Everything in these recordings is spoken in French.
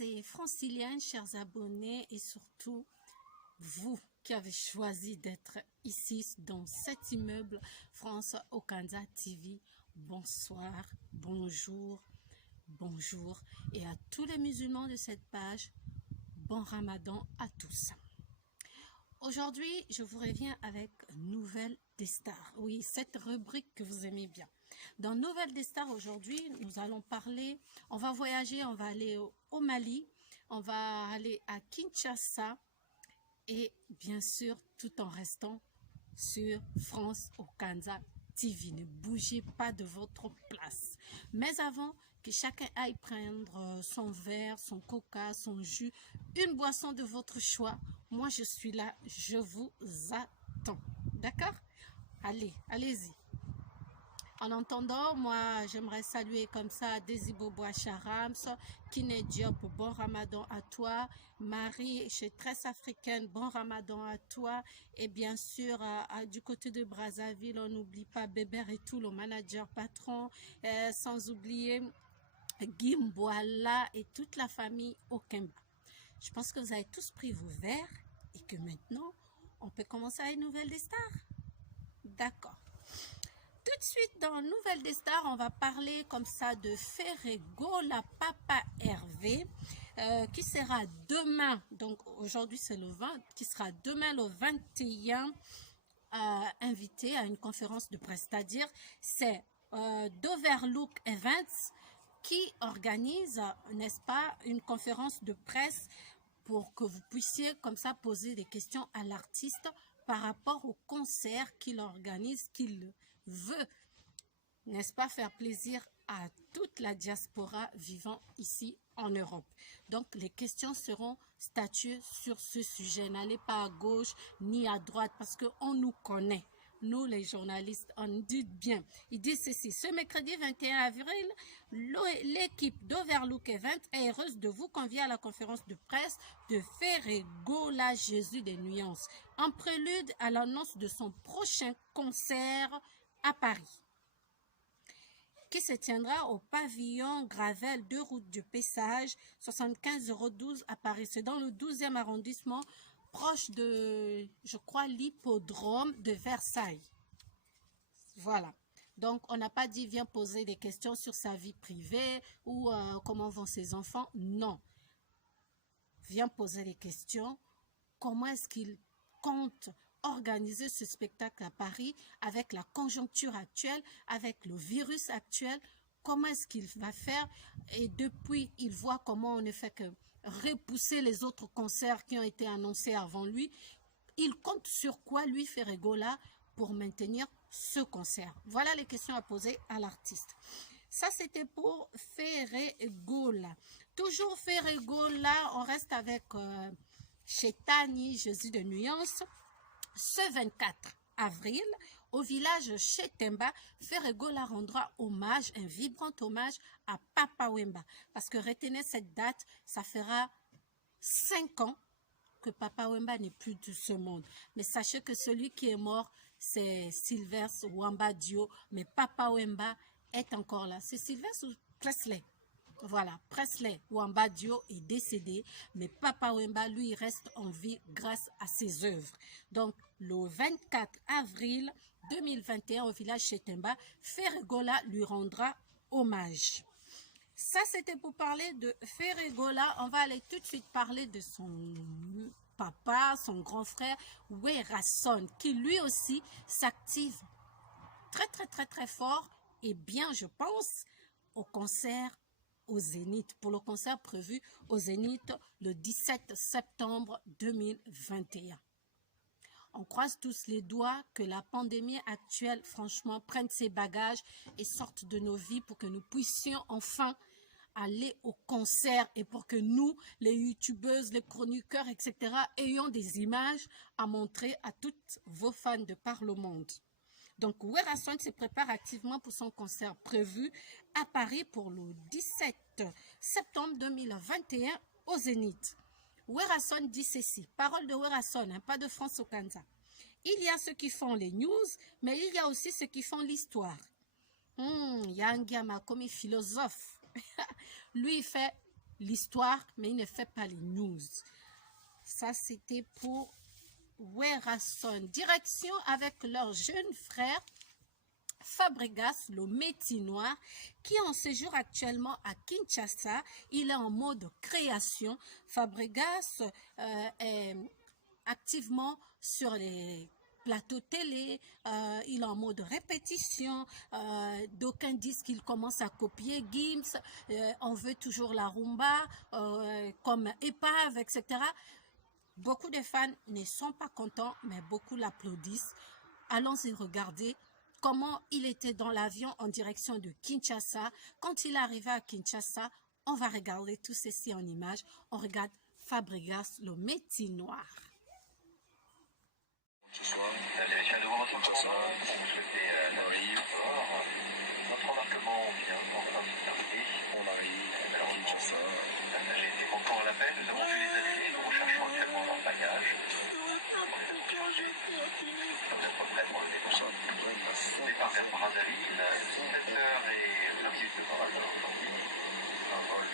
et franciliennes, chers abonnés et surtout vous qui avez choisi d'être ici dans cet immeuble France Okanza TV. Bonsoir, bonjour, bonjour et à tous les musulmans de cette page, bon Ramadan à tous. Aujourd'hui, je vous reviens avec Nouvelles des Stars. Oui, cette rubrique que vous aimez bien. Dans Nouvelles des Stars, aujourd'hui, nous allons parler, on va voyager, on va aller au Mali, on va aller à Kinshasa et bien sûr, tout en restant sur France Okanza TV. Ne bougez pas de votre place. Mais avant que chacun aille prendre son verre, son coca, son jus, une boisson de votre choix, moi je suis là, je vous attends. D'accord? Allez, allez-y. En attendant, moi, j'aimerais saluer comme ça Desibo Boacharams, Kiné Diop, bon Ramadan à toi. Marie, chez Tresse Africaine, bon Ramadan à toi. Et bien sûr, du côté de Brazzaville, on n'oublie pas Bébert et tout, le manager patron, sans oublier Gimboala et toute la famille Okemba. Je pense que vous avez tous pris vos verres et que maintenant, on peut commencer à une nouvelle des stars. D'accord. Tout de suite, dans Nouvelles des Stars, on va parler comme ça de Ferrego, la Papa Hervé, qui sera demain, donc aujourd'hui c'est le 20, qui sera demain le 21, invité à une conférence de presse. C'est-à-dire, c'est d'Overlook Events qui organise, n'est-ce pas, une conférence de presse pour que vous puissiez comme ça poser des questions à l'artiste par rapport au concert qu'il organise, qu'il veut, n'est-ce pas, faire plaisir à toute la diaspora vivant ici en Europe. Donc, les questions seront statuées sur ce sujet. N'allez pas à gauche ni à droite parce qu'on nous connaît. Nous, les journalistes, on dit bien. Il dit ceci. Ce mercredi 21 avril, l'équipe d'Overlook Event est heureuse de vous convier à la conférence de presse de Ferrego, la Jésus des nuances, en prélude à l'annonce de son prochain concert à Paris, qui se tiendra au pavillon Gravel 2 route du Pessage, 75 012 à Paris. C'est dans le 12e arrondissement, proche de, je crois, l'hippodrome de Versailles. Voilà. Donc, on n'a pas dit viens poser des questions sur sa vie privée ou comment vont ses enfants. Non. Viens poser des questions. Comment est-ce qu'il compte organiser ce spectacle à Paris avec la conjoncture actuelle, avec le virus actuel? Comment est-ce qu'il va faire? Et depuis, il voit comment on ne fait que repousser les autres concerts qui ont été annoncés avant lui. Il compte sur quoi, lui, Ferrego, là, pour maintenir ce concert? Voilà les questions à poser à l'artiste. Ça, c'était pour Ferrego, là. Toujours Ferrego, là, on reste avec Chetani, Jésus de Nuance. Ce 24 avril, au village Chetemba, Ferrego la rendra hommage, un vibrant hommage à Papa Wemba. Parce que retenez cette date, ça fera 5 ans que Papa Wemba n'est plus de ce monde. Mais sachez que celui qui est mort, c'est Sylvestre Wamba Dio, mais Papa Wemba est encore là. C'est Sylvestre ou Presley? Voilà, Presley Wamba Dio est décédé, mais Papa Wemba, lui, reste en vie grâce à ses œuvres. Donc, le 24 avril 2021, au village Chetemba, Ferregola lui rendra hommage. Ça, c'était pour parler de Ferregola. On va aller tout de suite parler de son papa, son grand frère, Werason, qui lui aussi s'active très fort et bien, je pense, au concert au Zénith, pour le concert prévu au Zénith le 17 septembre 2021. On croise tous les doigts que la pandémie actuelle, franchement, prenne ses bagages et sorte de nos vies pour que nous puissions enfin aller au concert et pour que nous, les youtubeuses, les chroniqueurs, etc., ayons des images à montrer à toutes vos fans de par le monde. Donc, Werason se prépare activement pour son concert prévu à Paris pour le 17 septembre 2021 au Zénith. Werason dit ceci, parole de Werason, hein, pas de France Okanza. Il y a ceux qui font les news, mais il y a aussi ceux qui font l'histoire. Il y a un gars comme philosophe. Lui, il fait l'histoire, mais il ne fait pas les news. Ça, c'était pour Werason. Direction avec leur jeune frère, Fabregas, le métis noir, qui est en séjour actuellement à Kinshasa. Il est en mode création. Fabregas est activement sur les plateaux télé, il est en mode répétition, d'aucuns disent qu'il commence à copier Gims, on veut toujours la rumba, comme Épave, etc. Beaucoup de fans ne sont pas contents, mais beaucoup l'applaudissent. Allons-y regarder comment il était dans l'avion en direction de Kinshasa. Quand il est arrivé à Kinshasa, on va regarder tout ceci en images. On regarde Fabregas, le métis noir. Ce soir, Kinshasa, on arrive. Notre embarquement vient enfin de terminer. On arrive à Kinshasa. J'ai été manquant à l'appel, nous avons vu les annulés, nous recherchons actuellement leur bagage. Vous êtes prêts pour le départ. Départ vers Brazzaville, 17h20 de vol aujourd'hui. Un vol...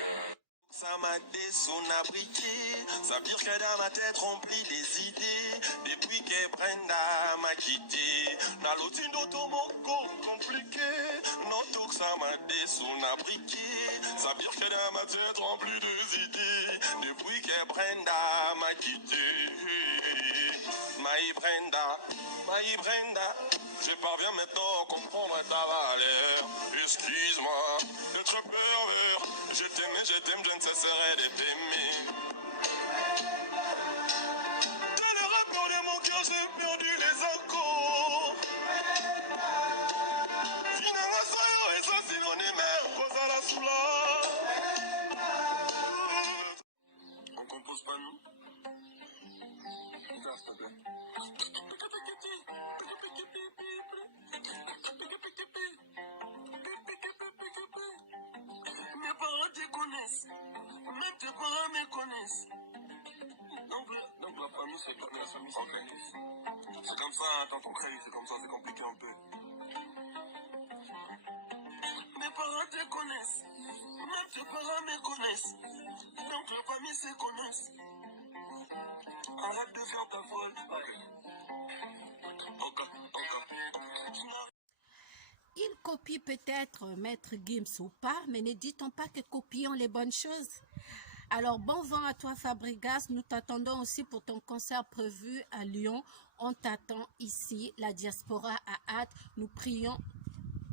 Ça m'a désonabriqué, ça vire que dans ma tête remplit les idées. Depuis que Brenda m'a quitté, na l'outil d'automoko compliqué. Non, ça m'a désonabriqué, ça vire que dans ma tête remplit des idées. Depuis que Brenda m'a quitté. My Brenda, je parviens maintenant à comprendre ta valeur. Excuse-moi d'être pervers. Je t'aime, je ne cesserai de t'aimer. Dans le rapport de mon cœur, j'ai perdu les accords. Finalement, ça et ça synonyme, cause à la soula. On compose pas nous? S'il te plaît. Mes parents te connaissent, même tes parents me connaissent. Donc la famille se connaît, la famille se connaît. C'est comme ça, dans ton crédit, c'est comme ça, c'est compliqué un peu. Mes parents te connaissent, même tes parents me connaissent. Donc la famille se connaissent. Arrête de faire ta folle. Ok. Il copie peut-être Maître Gims ou pas, mais ne dit-on pas que copions les bonnes choses? Alors, bon vent à toi, Fabregas. Nous t'attendons aussi pour ton concert prévu à Lyon. On t'attend ici. La diaspora a hâte. Nous prions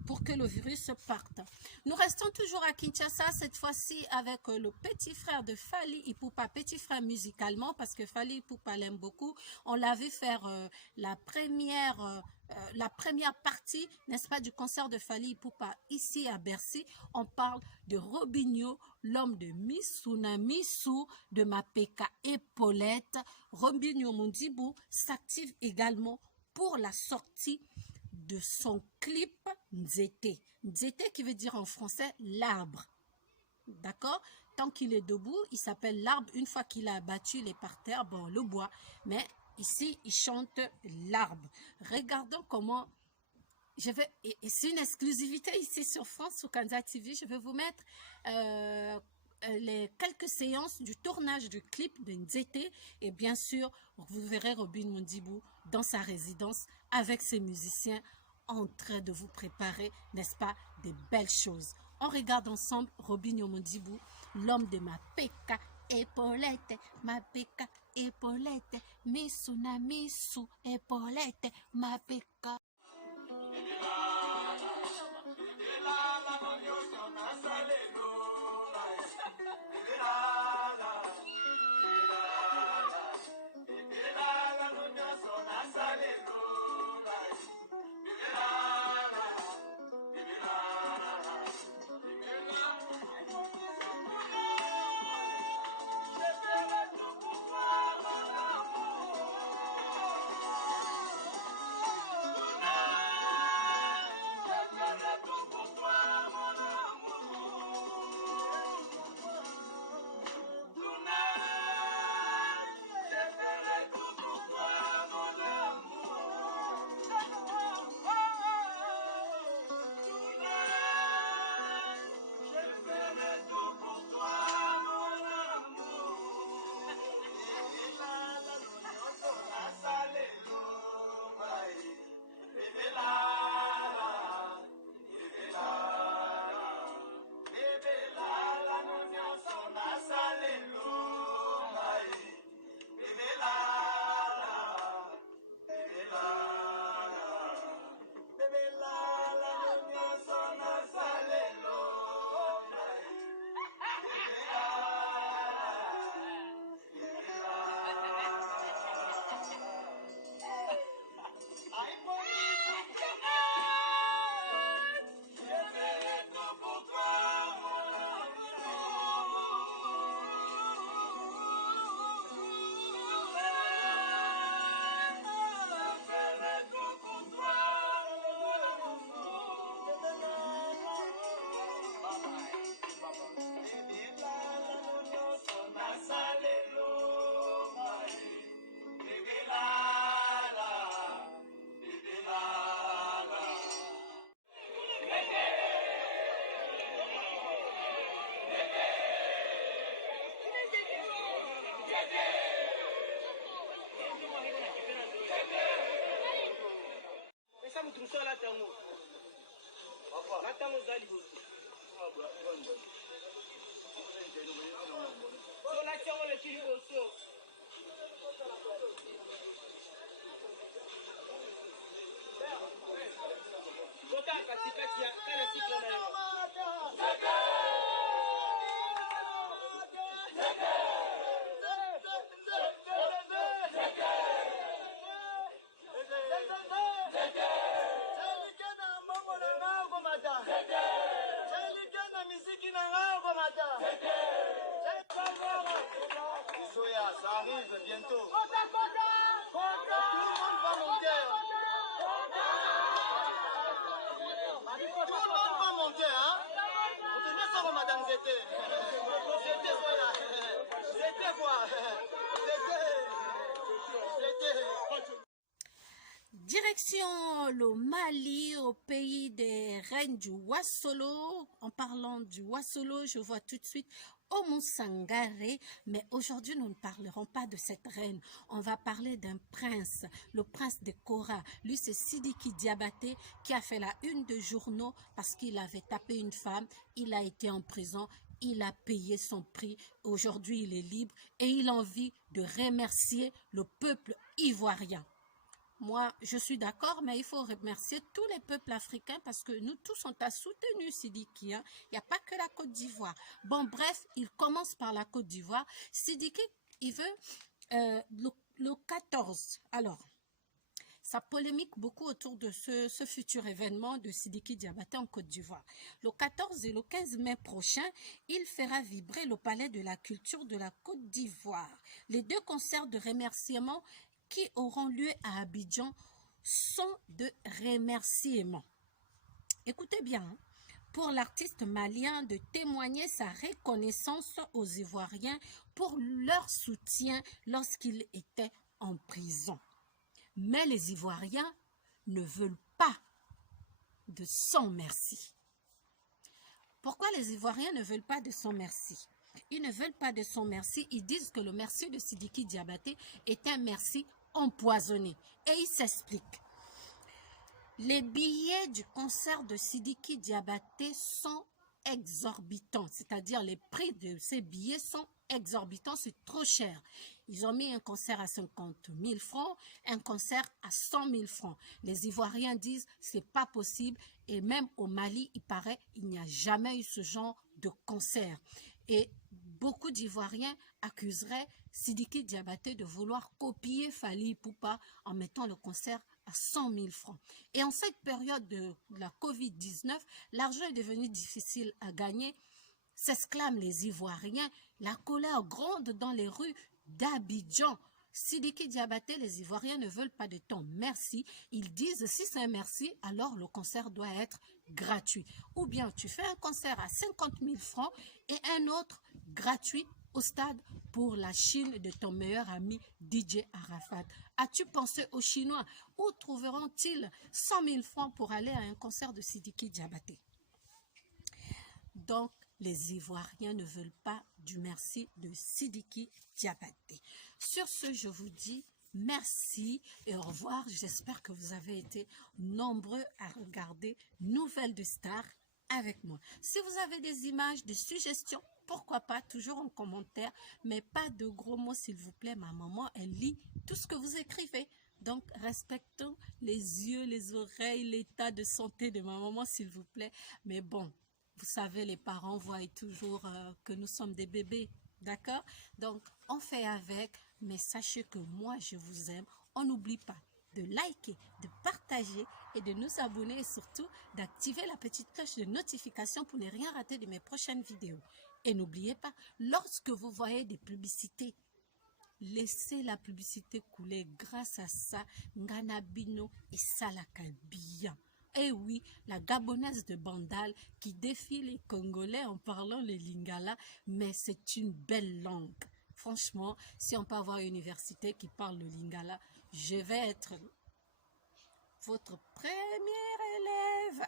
pour que le virus parte. Nous restons toujours à Kinshasa, cette fois-ci avec le petit frère de Fally Ipupa, petit frère musicalement, parce que Fally Ipupa l'aime beaucoup. On l'a vu faire la première partie, n'est-ce pas, du concert de Fally Ipupa ici à Bercy. On parle de Robinho, l'homme de Missuna Missou, de Mapeka et Paulette. Robinho Mondibou s'active également pour la sortie de son clip Nzete. Nzete qui veut dire en français l'arbre. D'accord? Tant qu'il est debout, il s'appelle l'arbre. Une fois qu'il a abattu, il est par terre, bon, le bois. Mais ici, il chante l'arbre. Regardons comment... et c'est une exclusivité ici sur France, sur Kanza TV. Je vais vous mettre les quelques séances du tournage du clip de Nzete. Et bien sûr, vous verrez Robin Mondibou dans sa résidence avec ses musiciens en train de vous préparer, n'est-ce pas, des belles choses. On regarde ensemble Robinho Mondibou, l'homme de Mapeka et Paulette, Mapeka et Paulette, Missuna Missou et Paulette, Mapeka. Ça arrive bientôt. Tout le monde va monter. Tout le monde va monter, hein? Vous tenez ça, madame Zété. Zété quoi? Zété. Direction le Mali, au pays des reines du Wasolo. En parlant du Wasolo, je vois tout de suite Oumou Sangaré, mais aujourd'hui nous ne parlerons pas de cette reine, on va parler d'un prince, le prince de Kora. Lui c'est Sidiki Diabaté qui a fait la une de journaux parce qu'il avait tapé une femme, il a été en prison, il a payé son prix, aujourd'hui il est libre et il a envie de remercier le peuple ivoirien. Moi, je suis d'accord, mais il faut remercier tous les peuples africains parce que nous tous, on t'a soutenu, Sidiki. Hein? Il n'y a pas que la Côte d'Ivoire. Bon, bref, il commence par la Côte d'Ivoire. Sidiki, il veut le 14. Alors, ça polémique beaucoup autour de ce futur événement de Sidiki Diabaté en Côte d'Ivoire. Le 14 et le 15 mai prochain, il fera vibrer le palais de la culture de la Côte d'Ivoire. Les deux concerts de remerciement qui auront lieu à Abidjan sont de remerciements. Écoutez bien, hein, pour l'artiste malien de témoigner sa reconnaissance aux Ivoiriens pour leur soutien lorsqu'il était en prison. Mais les Ivoiriens ne veulent pas de son merci. Pourquoi les Ivoiriens ne veulent pas de son merci? Ils ne veulent pas de son merci. Ils disent que le merci de Sidiki Diabaté est un merci empoisonné. Et ils s'expliquent. Les billets du concert de Sidiki Diabaté sont exorbitants. C'est-à-dire les prix de ces billets sont exorbitants. C'est trop cher. Ils ont mis un concert à 50 000 francs, un concert à 100 000 francs. Les Ivoiriens disent c'est pas possible. Et même au Mali, il paraît, il n'y a jamais eu ce genre de concert. Et beaucoup d'Ivoiriens accuseraient Sidiki Diabaté de vouloir copier Fally Ipupa en mettant le concert à 100 000 francs. Et en cette période de la Covid-19, l'argent est devenu difficile à gagner. S'exclament les Ivoiriens, la colère gronde dans les rues d'Abidjan. Sidiki Diabaté, les Ivoiriens ne veulent pas de ton merci. Ils disent si c'est un merci, alors le concert doit être gratuit. Ou bien tu fais un concert à 50 000 francs et un autre gratuit au stade pour la Chine de ton meilleur ami DJ Arafat. As-tu pensé aux Chinois? Où trouveront-ils 100 000 francs pour aller à un concert de Sidiki Diabaté? Donc, les Ivoiriens ne veulent pas du merci de Sidiki Diabaté. Sur ce, je vous dis merci et au revoir. J'espère que vous avez été nombreux à regarder Nouvelles de Stars avec moi. Si vous avez des images, des suggestions, pourquoi pas, toujours en commentaire, mais pas de gros mots s'il vous plaît. Ma maman, elle lit tout ce que vous écrivez. Donc, respectons les yeux, les oreilles, l'état de santé de ma maman, s'il vous plaît. Mais bon, vous savez, les parents voient toujours que nous sommes des bébés, d'accord? Donc, on fait avec, mais sachez que moi, je vous aime. On n'oublie pas de liker, de partager et de nous abonner et surtout d'activer la petite cloche de notification pour ne rien rater de mes prochaines vidéos. Et n'oubliez pas, lorsque vous voyez des publicités, laissez la publicité couler. Grâce à ça, Nganabino et Salaka bien. Et oui, la gabonaise de Bandal qui défie les Congolais en parlant le lingala, mais c'est une belle langue. Franchement, si on peut avoir une université qui parle le lingala, je vais être votre première élève.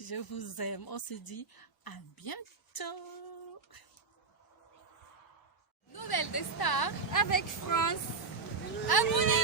Je vous aime. On se dit à bientôt. Nouvelles de Stars avec France. Abonnez-vous.